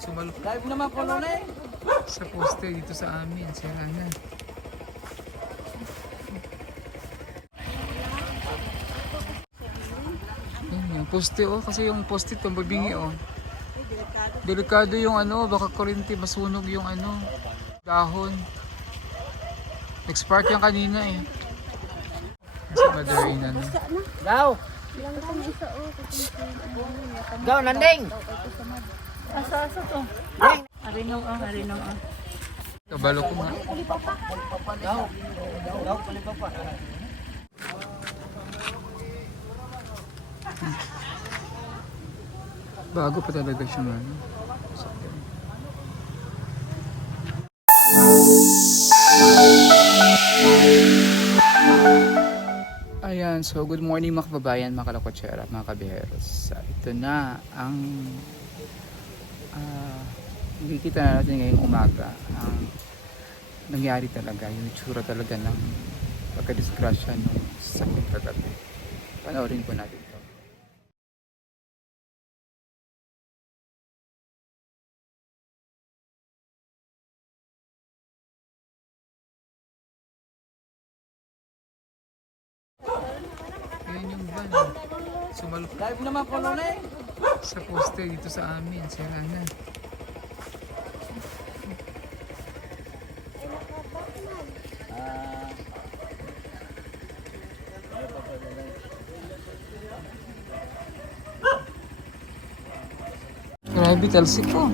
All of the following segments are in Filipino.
Sumalok Live naman po nun eh. sa poste dito sa amin. Sira na. Yan, yung poste oh. Kasi yung poste tumbabingi oh. Delikado yung ano, baka kurente masunog yung ano, dahon. Nag-spark yung kanina eh. Sa in ano. Gaw! Gaw, nanding! Asa-asa to. Ding! Arinong ang, arinong ang. Kabalo ko nga. Gaw! Gaw, palipa pa. Bago pa talaga siya ano. Ayan, so good morning mga kababayan, mga kalakotsera, mga kabiheros. Ah, ito na ang ah nakikita na natin ngayong umaga ang nangyari talaga, yung itsura talaga ng pagkadisgrasya ng sakit kagabi. Panoorin po natin Sumalok Live naman po nun eh. sa poste dito sa amin. Sira na. Ah, Grabe, talsik ko.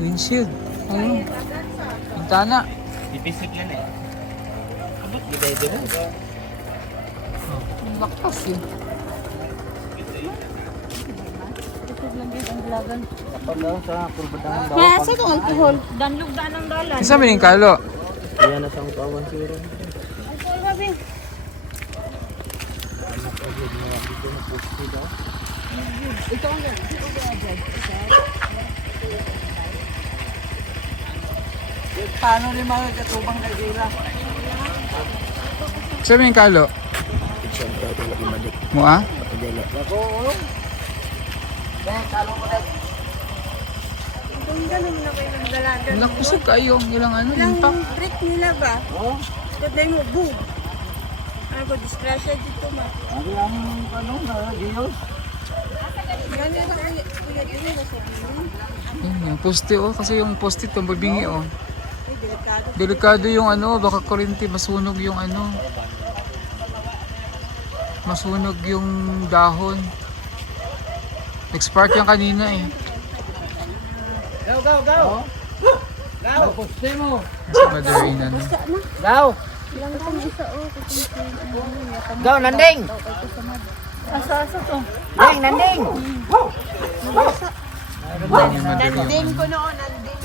Windshield. Ayun. Pintana. Ipisik yan eh. Abot, gitay din mo. Ang lakas eh. Likod lang din ang lagan. Kapag daw sa kurbadahan daw. Kaya sa itong alcohol. Danlog da ng dalan. Isa man yung kalo. Kaya na sa kawan siro. Alcohol gabi. Paano rin mga katubang kay Gira? Isa man yung kalo. Mo ah? Ako, oo. Dahil, talo ko na. Kung gano'n na kayo ng dalaga. Ang lakusog kayo. Ilang ano, Ilang impact. break nila ba? Oo. Kada mo, boom. Ano ko, disgrasya dito ma. Ang ang ano na, Diyos. Gano'n na kuya, kuya dito na sabihin. Yan yung poste oh. Kasi yung poste tumbabingi oh. Ay, delikado. Delikado yung ano, baka kurente masunog yung ano. Masunog yung dahon. Nag-spark yung kanina eh. Gaw, gaw, gaw. Gaw. Poste mo. Sa ano. Basta na. Gaw. Ilang ka na isa o. Gaw, nanding. Asa-asa to. Ding, nanding. Yung mother in ano. Nanding ko noon, nanding.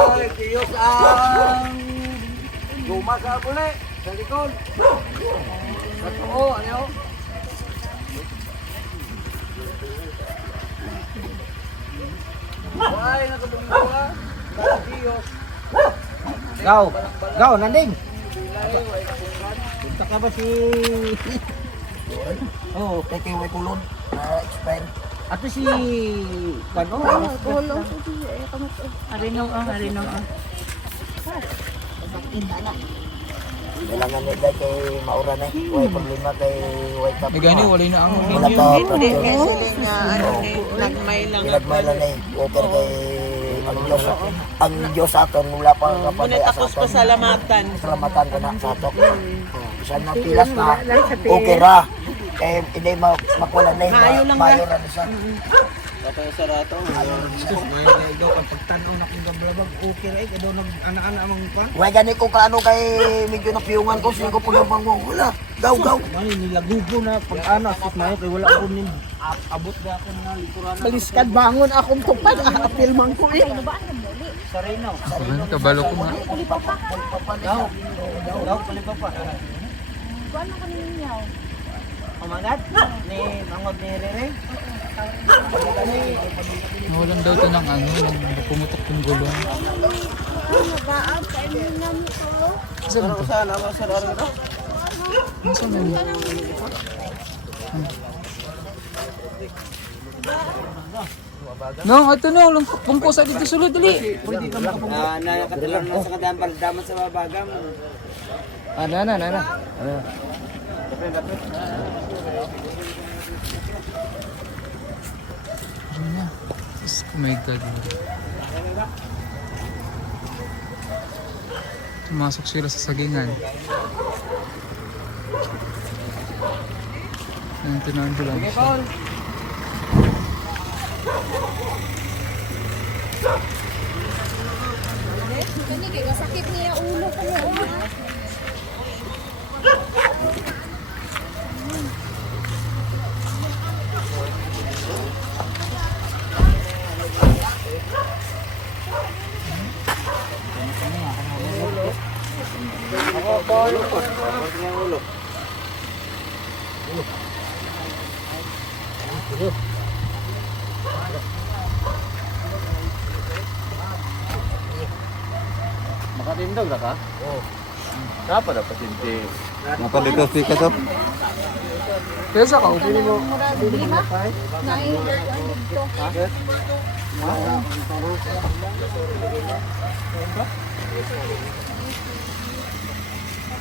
Ay, Diyos ang guma sa buli. Sa likod. Totoo, ano? Ay, nakabungawa. Sa Diyos. Gaw, gaw, nanding. Punta ka ba si... Oo, oh, kay kay Kulon. Uh, explain. At si... Kano? Alcohol lang po dito. Ay, kamot. Arinong ang, arinong ang. Kailangan nila kay Maura na. Way problema kay Way Cup. Eh gani, wala na ang Wala ka Hindi, kasi nga, ano, nagmay lang. Pinagmay lang eh. Okay kay ang Diyos. Ang Diyos aton mula pa kapag ay Tapos pasalamatan. Salamatan ko na sa ato. Isa na pilas na. Okay ra. Eh, hindi ma makulan na eh. Maayo lang Mayo ra isa. Patay sa rato. May ikaw kang pagtanaw na kung gabrabag. Okay ra eh. Daw nag-ana-ana amang kwan. Way gani ko kaano kay medyo napiyungan ko. Sige ko pagabang mo. Wala. Gaw, gaw. Mani nilagugo na pag ano asit mayo kay wala ko nin abot na ako mga likuran. Baliskad bangon akong tupad. Apil man ko eh. Sa Reno. Ano, kabalo ko nga. Gaw. Gaw palipa pa. Kuano ka ninyo? Umangat ni mangod ni Rere. Nawalan daw ito ng ano, ng pumutok yung gulong. Na. Saan ito? Sa nama sa Rere. Saan yun? No, ito no, lang bungko sa dito sulod dali. Ah, nakakatalang na sa kadaan paldaman sa babagam. Ano na na na. Ano na? Diyos ko, my God. Tumasok sila sa sagingan. Ang tinahan ko lang. Kani kay kasakit niya ulo ko. Makatindog na ka? Oo. Dapat dapat hindi. Napadito ka sa Pesa ka, upili mo.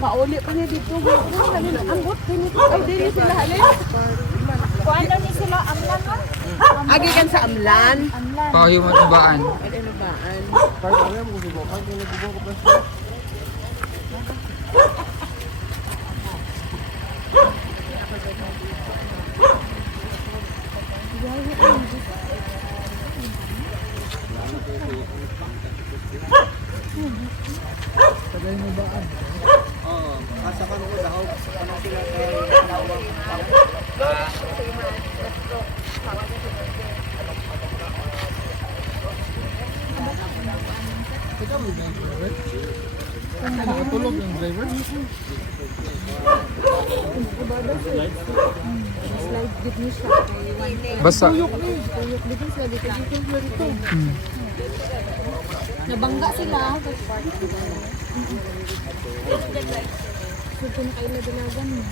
Pauli pa niya dito. Halin ang bot kini. Ay dili sila halin. Kuan na ni sila amlan ha. Agi kan sa amlan. Payo mo tubaan. Ay ano baan? Tulog yung driver? Slide gid ni siya. Basa. Tuyok dito sila dito dito sila dito. Hmm. Nabangga sila. So kung kayo na dalagan mo.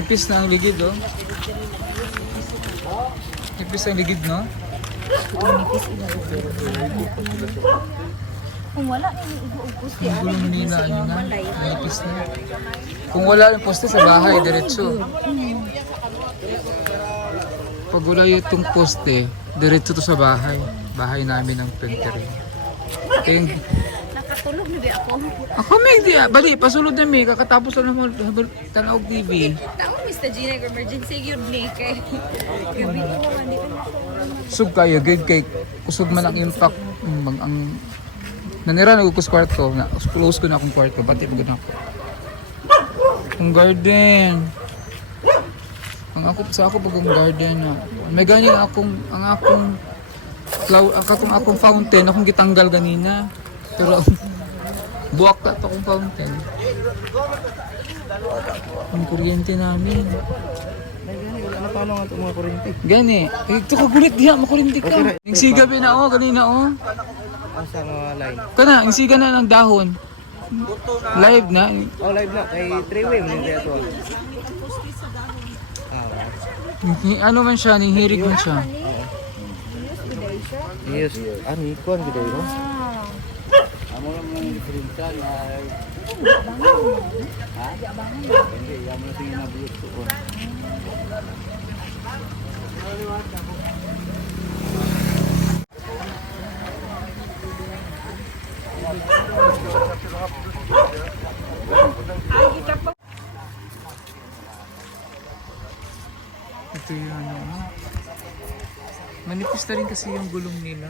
Nipis na ang ligid, oh. Nipis ang ligid, no? Kung wala na yung ugo-ugos di Yung gid nila, sa ano na, malay. na. Kung wala yung poste sa bahay, diretso. Pag wala yung poste, diretso to sa bahay. Bahay namin ng printer. Kaya yung Nakatulog na di ako. Ako may di ah. Bali, pasulod na may. Kakatapos na naman tanaw TV. Tao Mr. Gina emergency yun ni kay. Gabi ko naman di ko Sug kayo, good kay kusog man ang impact. Ang, ang, ang nanira na kus kwarto. Na, close ko na akong kwarto. Bati mo na ako. Ang garden. Ang ako sa ako pag ang garden na. May ganing akong ang akong flower, ang akong akong fountain akong gitanggal ganina. Pero buwak ka to akong fountain. Ang kuryente namin. Ano paano nga itong mga kurente? Gani, eh, ito ka gulit diha, makulinti ka. Yung siga na oh, ganina oh. Asa nga line? Kana, yung siga na ng dahon. Live na. Oh, live na. Kay three-way mo hindi ito. Hi- Ano man siya, hirig man siya. Yes. Ano, ikuan gid no? Amo lang ng diferensya na Ha? Hindi, amo lang tingin na biyot ko. Manifest na rin kasi yung gulong nila.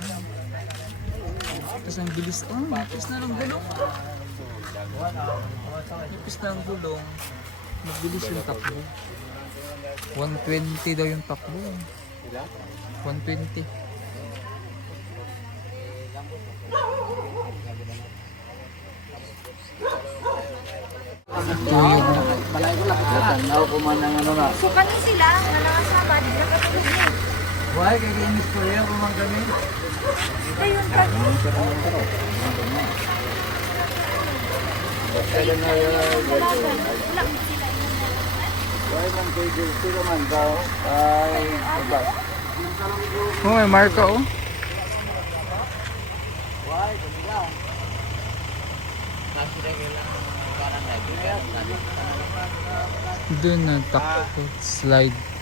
Tapos ang bilis. Oh, nipis na ng gulong. Nipis na ng gulong. Mabilis yung takbo. 120 daw yung takbo. 120. Ito yung Tanaw ko man ang ano na. So, kani sila, nga nakasama, di na katulog niya. Why kay kinis ko yan kung man kami. Ito yung kani. Why man kay sila man daw. Ay, baba. Oh, may marka oh. Doon na takot slide.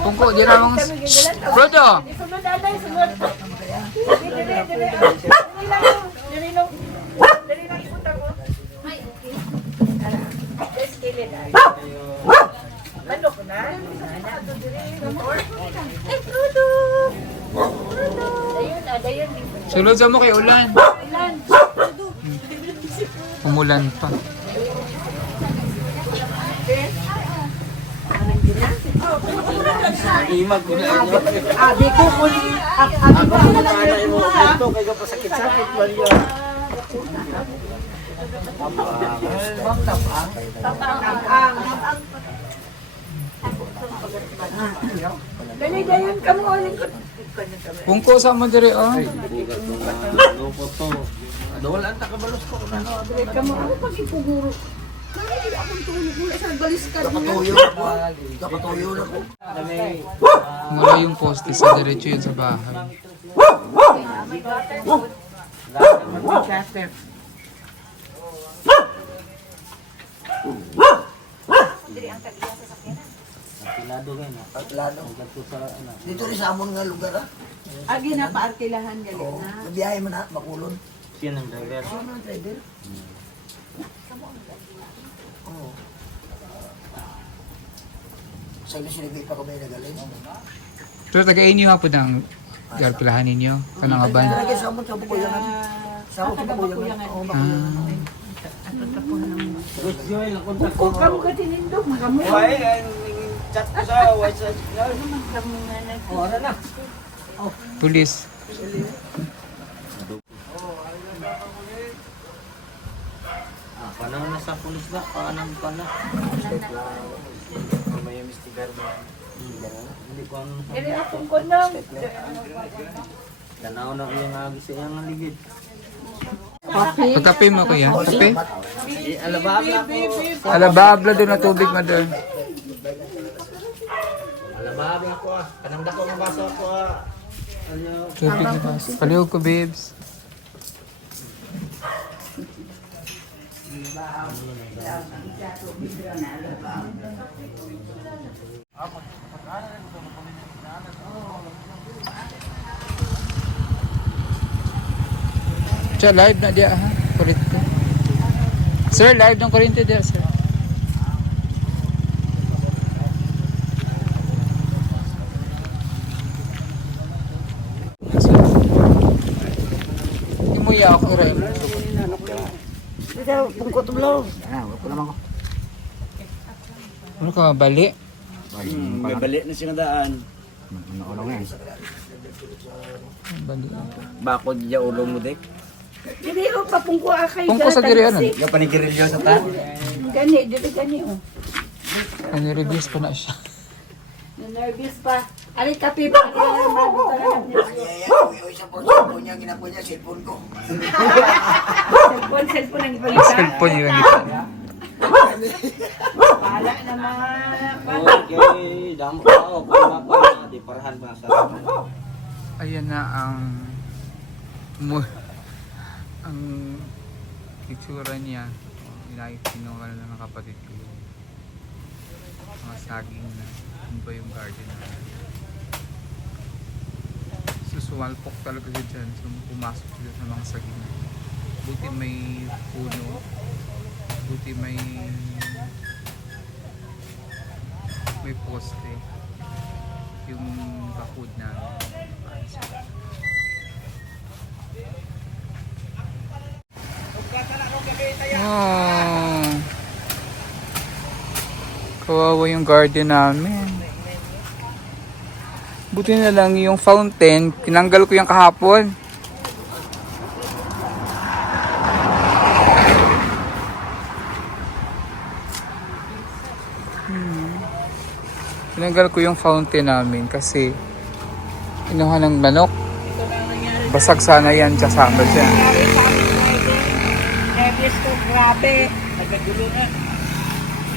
Pungko, di na mong... Brodo! Sunod, alay, sunod. Dili, dili, dili. Dili lang dili lang. Dili lang ipunta ko. Ay. Let's kill it. Manok na. Ato diri, motor. Eh, Brudo. Brudo. Dayon, ah, dayon. Sulod sa mo kay ulan. Ilan? Umulan pa. Imag ko na ito. Abi ko kung abi ko Ako na na mo ito kay ka pasakit-sakit man yun. Dali dayon ka mo ulit ko. Pungko sa mo diri, oh. Lupo to. Dawal ang takabalos ko na no. Dali ka mo ano pag ipuguro. Kaya akong tulog mula sa. Kapatuyo na ko. Kapatuyo na ko. Mula yung poste sa diretso yun sa bahay. pilado kayo na. Patlado. Dito sa ano. Dito rin sa amon nga lugar ah. Agi na paarkilahan gali Oo. na. Nabiyahe man na, makulon. Siya ng driver. Ano ang driver? Oo. Sa ilis sinibig pa kami nagaling. Pero taga-inyo hapon ang garpilahan ninyo. Kanang aban. Talaga sa amon sa bukuyangan. Sa amon sa bukuyangan. Oo, makuyangan. Gusto yun, nakontak ko. Kung kamo ka tinindog, magamo. Why? Chat ko sa WhatsApp. Ano na? Pulis. Ah, panahon na sa pulis na. Paanang pa na. Mistigar ba? Hindi ko ano sa Dili akong kondong. Tanaw na iyang agi sa iyang ligid. Pagkape mo kuya. Kape? Eh, alabab na ko. Alababla doon na tubig mo doon. Alabab na ko ah. Kanang dako nga baso ko ah. Ano? Tubig na ba? Palihog ko babes. Siya live na dia ha. Kurente. Sir, live ng kurente dia sir. Imuya ako rin. Dito, pungkot ublaw. Ah, wala naman ko. Ano ka, bali? Hmm, may balik na siya daan. Ano nga Bali. Bakod niya ulo mo dik. Dili ko papungko akay. Kung ko sa diri ano? Yung panigirilyo sa ta. Gani, dili gani oh. Nani-reviews pa na siya. Nervous pa. Ari kape pa. Ari bago talaga. Ay, ay, ay, yung isang cellphone niya, ginapo niya, cellphone ko. Cellphone, cellphone ang ipalitan. Cellphone yung gita. Wala naman. Okay, damo ka ako. Kung pa, di parahan ba sa Ayan na ang mo ang itsura niya. Inayos kinuha na ng kapatid ko yun. Mga saging na. Yun ba yung garden na? So, sumalpok talaga siya dyan. So, pumasok siya sa mga saging. Buti may puno. Buti may may poste. Yung bakod na. Oh. Kawawa yung garden namin. Buti na lang yung fountain, tinanggal ko yung kahapon. Hmm. Tinanggal ko yung fountain namin kasi inuha ng manok. Basag sana yan, kasama siya. Ko, grabe. Nagagulo na.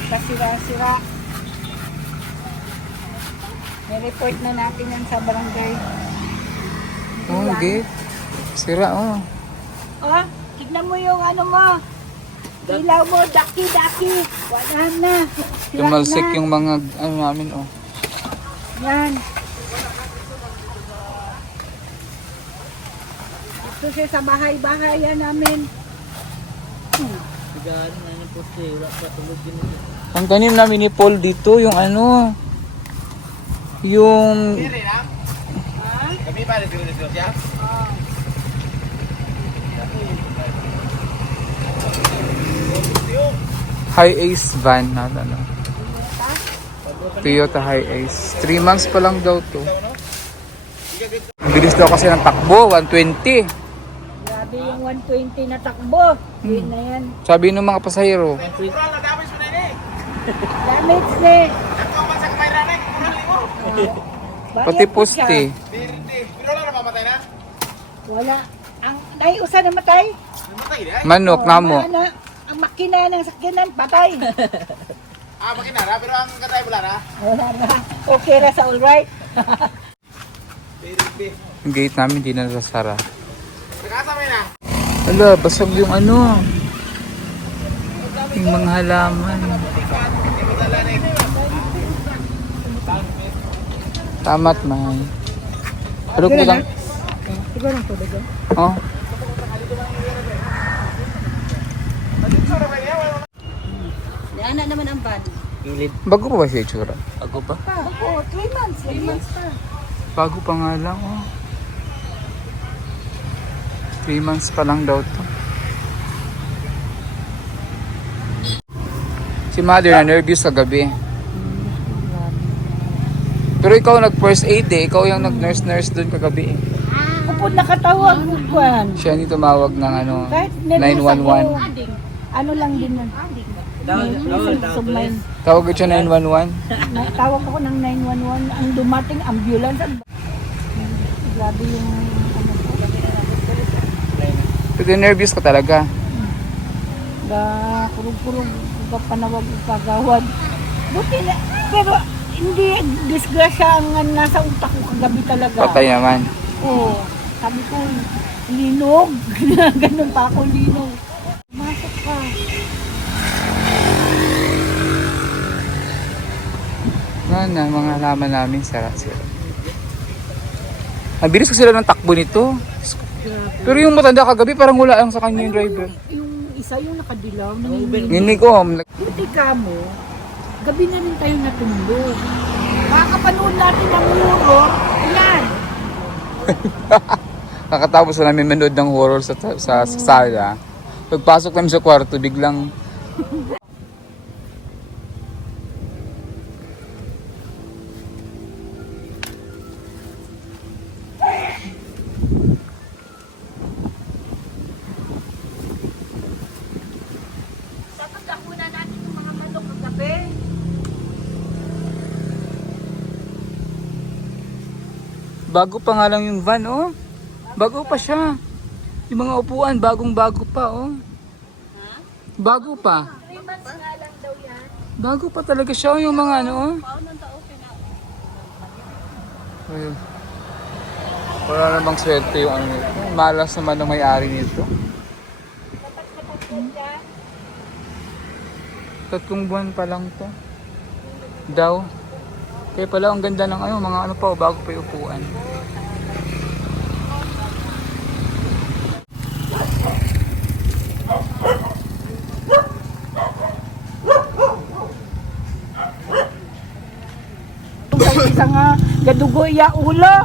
Pasira-sira. May-report na natin yan sa barangay. Oh, gate. Sira, oh. Oh, tignan mo yung ano mo. Ilaw mo, daki-daki. Wala na. Sira Tumalsik na. yung mga, ano namin, oh. Yan. Ito siya sa bahay-bahayan namin. Ang tanim namin ni Paul dito, yung ano, yung Kami pa, dito siya? high ace van na ano. Toyota high ace. 3 months pa lang daw to. Bilis daw kasi ng takbo, 120. Grabe yung 120 na takbo. Yun na yan. Sabi ng mga pasahero. Damage na eh. Bayad Pati poste. siya. Pero wala na mamatay na? Wala. Ang dahil usa na matay. Namatay na? Manok, namo. Wala na. Ang makina ng sakyanan, patay. Ah, makinara, pero ang katay wala na? Wala na. Okay ra sa alright. Yung gate namin di na nasasara. Nakasama na? Ala, basag yung ano. Yung mga halaman. Tamat man. Halog ko lang. Siguro ang tubig. Oh. Ana naman ang van. Bago pa ba siya itsura? Ako pa? Oo, 3 months. 3 months pa. Bago pa nga lang, oh. 3 months pa lang daw to. Si mother na nervous sa gabi. Pero ikaw nag first aid eh. Ikaw yung nag nurse nurse doon kagabi eh. Upo nakatawag mo kwan. Siya ni tumawag ng ano, Kahit nervous 911. ako, Ano lang din nun. Submine. Tawag ko siya 911. Tawag ako ng 911. Ang dumating ambulance. ang- Grabe yung ano ko. Pero nervous ka talaga. Ga kurug-kurug ga panawag ug kagawad. Buti na pero hindi disgrasya ang nasa utak ko kagabi talaga. Patay naman. Oo. Sabi ko, linog. Ganun pa ako linog. Masok ka. Nga na, mga halaman namin, sara sira. Ang bilis ko sila ng takbo nito. Pero yung matanda kagabi, parang wala lang sa kanya yung driver. Yung isa yung nakadilaw, nanginginig. Nginig ko, Buti ka mo, gabi na rin tayo natulog. Makakapanood natin ng horror, yan. kakatapos na namin manood ng horror sa, sa, sa sala. Pagpasok namin sa kwarto, biglang Dapat dakuna natin yung mga manok kagabi. Bago pa nga lang yung van, oh. Bago pa siya. Yung mga upuan, bagong bago pa, oh. Bago pa. 3 months nga lang daw yan. Bago pa talaga siya, oh, yung mga ano, oh. Ayun. Wala namang swerte yung ano nito. Malas naman ang may-ari nito. Tatlong buwan pa lang to. Daw. Kaya pala ang ganda ng ano, mga ano pa, bago pa yung upuan. Isa nga, gadugo ya ulo.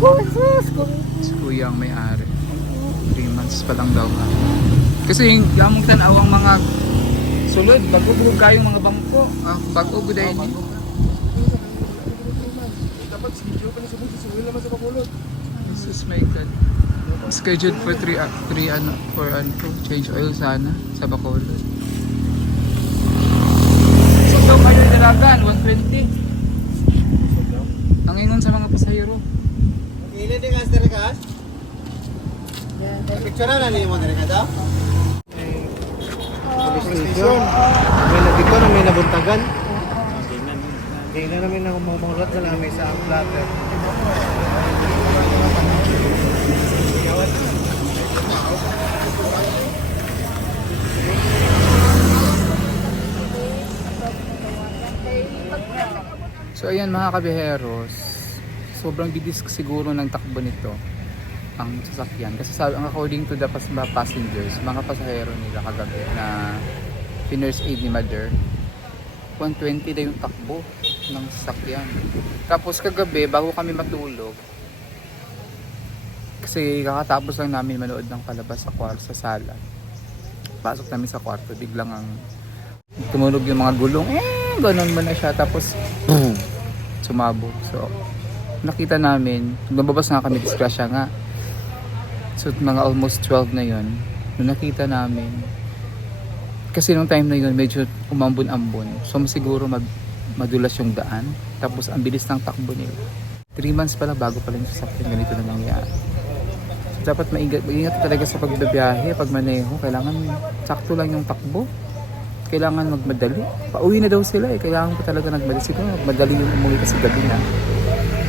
Kusus, kung Si kuya ang may-ari. 3 months pa lang daw nga. Kasi yung gamong tanawang mga sulod, bago-bago kayong mga bangko. Ah, bago dahil ni. Jesus my God. Scheduled for 3 uh, 3 ano, for ano change oil sana sa Bacolod. So daw kayo dalagan, 120. Ang ingon sa mga pasahero. Ini din nga sa rekas. Picture na ni mo na rekas daw. Police station. May nabito na may nabuntagan. Tingnan namin na mamulot na namin sa platter. So ayan mga kabiheros, sobrang bilis siguro ng takbo nito ang sasakyan. Kasi sabi, ang according to the pas mga passengers, mga pasahero nila kagabi na pinurse aid ni Mother, 120 na yung takbo ng sasakyan. Tapos kagabi, bago kami matulog, kasi kakatapos lang namin manood ng palabas sa kwarto sa sala. Pasok namin sa kwarto, biglang ang tumunog yung mga gulong. Eh, ganun mo na siya. Tapos, boom, sumabog. So, nakita namin, lumabas nga kami, disgrasya nga. So, mga almost 12 na yon nung nakita namin, kasi nung time na yun, medyo umambon-ambon. So, siguro mag, madulas yung daan. Tapos, ang bilis ng takbo nila. 3 months pa lang, bago pa lang yung sasakyan, ganito na nangyari. Dapat maingat, maingat talaga sa pagbabiyahe, pag maneho. Kailangan sakto lang yung takbo kailangan magmadali. Pauwi na daw sila eh. Kailangan pa talaga nagmadali sila. Magmadali yung umuwi kasi gabi na.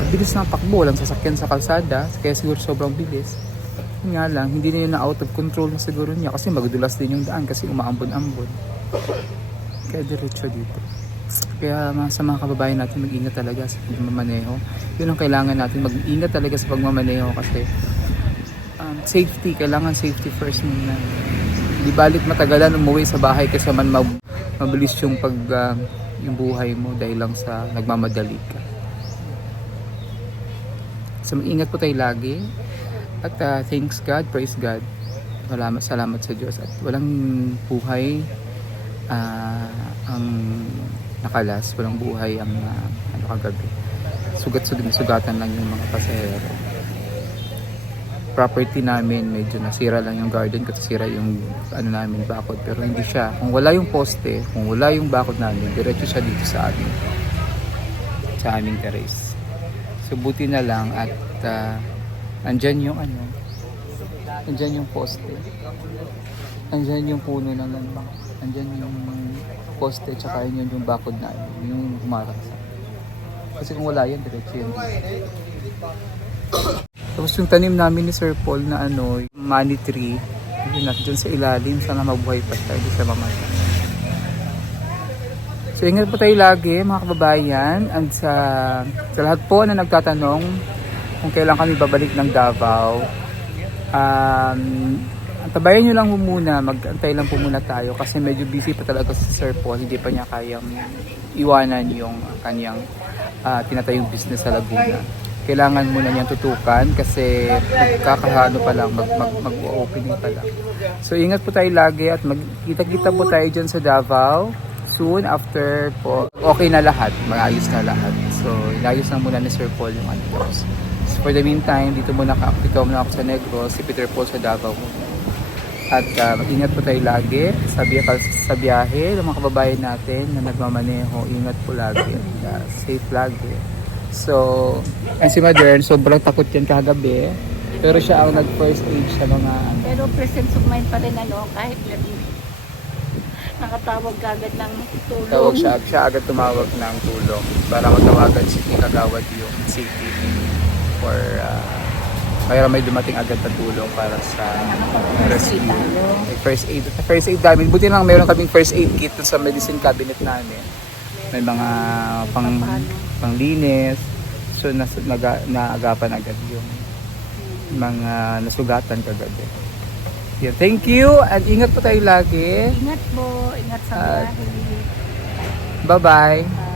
Mabilis na ang takbo. Walang sasakyan sa kalsada. Kaya siguro sobrang bilis. Yun nga lang, hindi na yun na out of control na siguro niya. Kasi magdulas din yung daan kasi umaambon-ambon. Kaya diretso dito. Kaya sa mga kababayan natin, mag-ingat talaga sa pagmamaneho. Yun ang kailangan natin. Mag-ingat talaga sa pagmamaneho kasi um, safety, kailangan safety first muna. Di balik matagalan umuwi sa bahay kasi man mab- mabilis yung pag ah, yung buhay mo dahil lang sa nagmamadali ka. So mag-ingat po tayo lagi. At ah, thanks God, praise God. Salamat, salamat sa Diyos. At walang buhay ah, ang nakalas. Walang buhay ang ah, ano kagabi. Sugat-sugat sugatan lang yung mga pasahero property namin medyo nasira lang yung garden kasi sira yung ano namin bakod. Pero hindi siya kung wala yung poste kung wala yung bakod namin diretso siya dito sa amin. Sa aming terrace. So buti na lang at uh, andyan yung ano andyan yung poste. Andyan yung puno ng ano andyan yung poste tsaka yun yung bakod namin yung humarang sa kasi kung wala yan diretso yun tapos yung tanim namin ni Sir Paul na ano, money tree, yun na, dyan sa ilalim, sana mabuhay pa siya, hindi siya mamatay. So ingat po tayo lagi mga kababayan and sa, sa lahat po na nagtatanong kung kailan kami babalik ng Davao. Um, antabayan nyo lang muna, magantay lang po muna tayo kasi medyo busy pa talaga si Sir Paul, hindi pa niya kayang iwanan yung kanyang ah, tinatayong business sa Laguna kailangan muna niyang tutukan kasi kakahano pa lang, mag, mag, mag-opening pa lang. So ingat po tayo lagi at magkita-kita po tayo dyan sa Davao soon after po okay na lahat, maayos na lahat. So inayos na muna ni Sir Paul yung ano. So for the meantime, dito muna ka, dito muna ako sa Negros, si Peter Paul sa Davao muna. At uh, mag-ingat po tayo lagi sa, biya, sa biyahe ng mga kababayan natin na nagmamaneho. Ingat po lagi. Uh, safe lagi. So, and si Modern, sobrang takot yan kagabi. Pero siya ang nag-first aid sa mga ano. Pero presence of mind pa rin ano, kahit gabi. Nakatawag kagad ng tulong. Tawag siya, siya agad tumawag ng tulong para matawagan si Kagawad yung city for uh, Kaya may dumating agad na tulong para sa rescue. May first aid. First aid namin. Buti lang meron kaming first aid kit sa medicine cabinet namin. May mga pang panglinis. So nas, naga, naagapan agad yung mga nasugatan kagabi. Yeah, thank you at ingat po tayo lagi. Ingat po, ingat sa biyahe. Bye-bye.